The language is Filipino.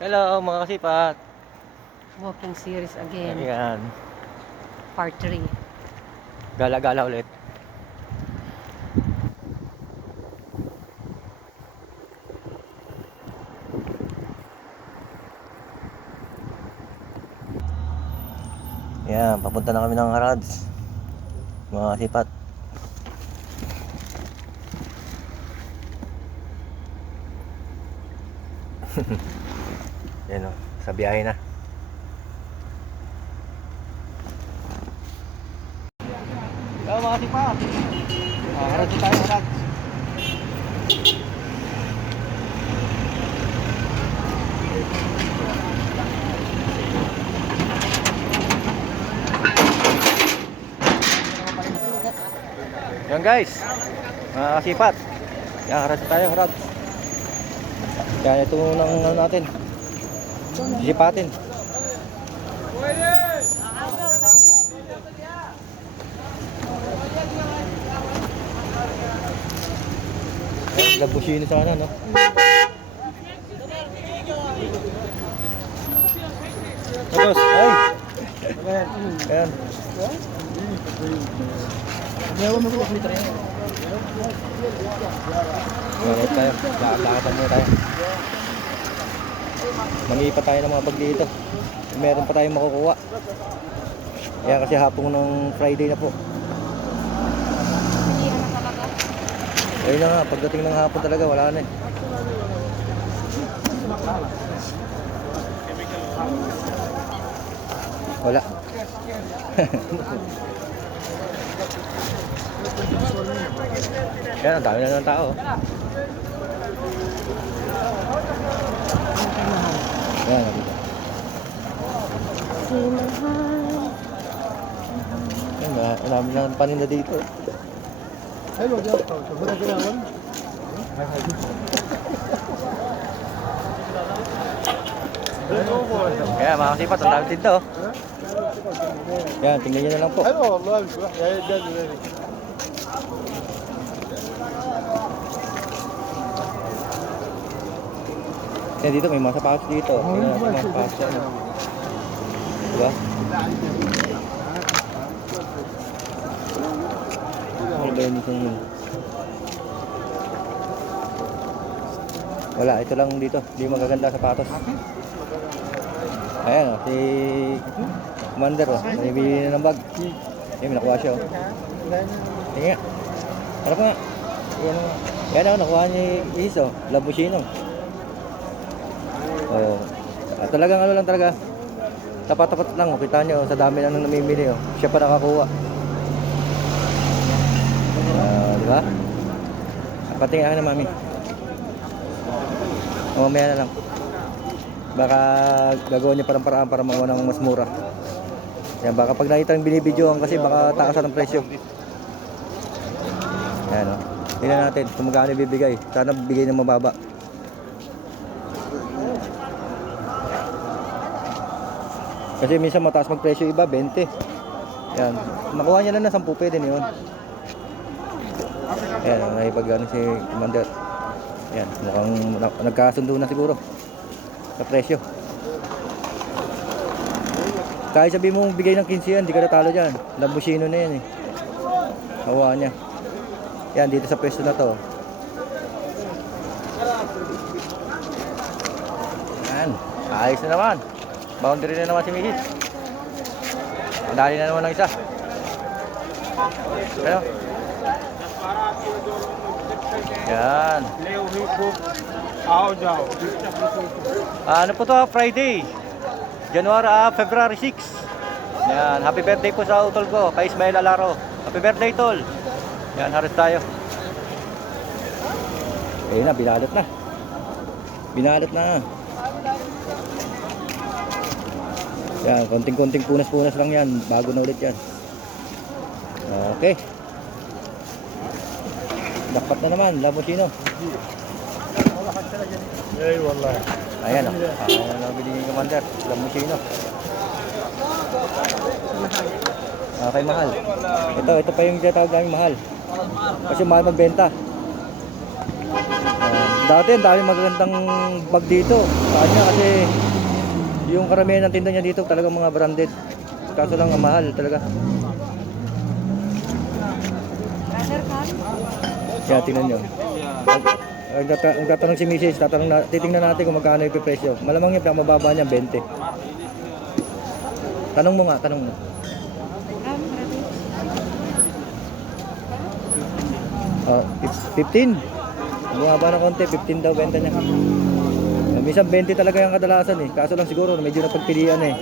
Hello mga kasipat. Walking series again. Ayan. Part 3. Gala-gala ulit. Ayan, papunta na kami ng Harads. Mga kasipat. Ayan o, sa biyahe na. Hello mga kasipat. Harads tayo, Harads. Yan guys, mga kasipat. Yan, Harads tayo, Harads. Yan, ito nang ano natin. Sisipatin. Labusino sana, no? Tapos, ay! Ayan. Malit tayo. Lakatan muna tayo. Mangipa tayo ng mga bag dito. Meron pa tayong makukuha. Kaya kasi hapong ng Friday na po. Ayun na nga, pagdating ng hapon talaga wala na eh. Wala. Yan, ang dami na ng tao. Yan, dito. Yan, ang dami na ng paninda dito. Kaya mga kasipat, ang dami dito. Yan, tingnan nyo na lang po. Yan dito, may mga sapatos dito. Tingnan natin mga sapatos. Ano. Diba? Ano ba yun dito yun? Wala, ito lang dito. Hindi magaganda sapatos. Ayan o, si Commander o. Nanibili na ng bag. Yan, may nakuha siya o. Tingnan nga. Harap nga. Yan o, nakuha niya yung Isis o. Labusino. Oh. Talagang ano lang talaga. Tapat-tapat lang. Kita nyo sa dami lang nang namimili o. Siya pa nakakuha. Diba? Patingin na mami. Mamaya na lang. Baka gagawin niya parang paraan para makuha ng mas mura. Yan, baka pag nakita ng binibidyoan kasi baka taasan ng presyo. Yan o. Tingnan natin kung magkano ibibigay. Sana bigay ng mababa. Kasi minsan mataas magpresyo iba, 20. Yan. Nakuha niya lang na 10, pwede na yun. Yan, nakipag-ano si Commander. Yan, mukhang nagkasundo na siguro sa presyo. Kahit sabi mo bigay ng 15 yan, di ka natalo dyan. Labusino na yan eh. Hawa niya. Yan, dito sa pwesto na to. Yan, ayos na naman. Boundary na naman si Mihit. Dali na naman ng isa. Ano? Yan. Ano po to? Friday. February 6. Yan. Happy birthday po sa utol ko. Kay Ismael Alaro. Happy birthday, tol. Yan. Haris tayo. Ayun na. Binalot na. Binalot na. Yan. Konting-konting punas-punas lang yan. Bago na ulit yan. Okay. Dapat na naman, Labusino. Ayan o. Ayan ang nabili ni Commander, Labusino. Okay, mahal. Ito pa yung tinatawag namin mahal. Kasi mahal magbenta. Dati ang dami magagandang bag dito. Kanya kasi yung karamihan ng tinda niya dito talagang mga branded. Kaso lang ang mahal talaga. Kaya tingnan nyo. Ang tatanong si Mrs. Titingnan natin kung magkano yung presyo. Malamang yung mababa niya 20. Tanong mo nga, tanong mo. Ah, 15. Bumaba na konti, 15 daw benta niya. Minsan 20 talaga yung kadalasan eh. Kaso lang siguro medyo napagpilian eh.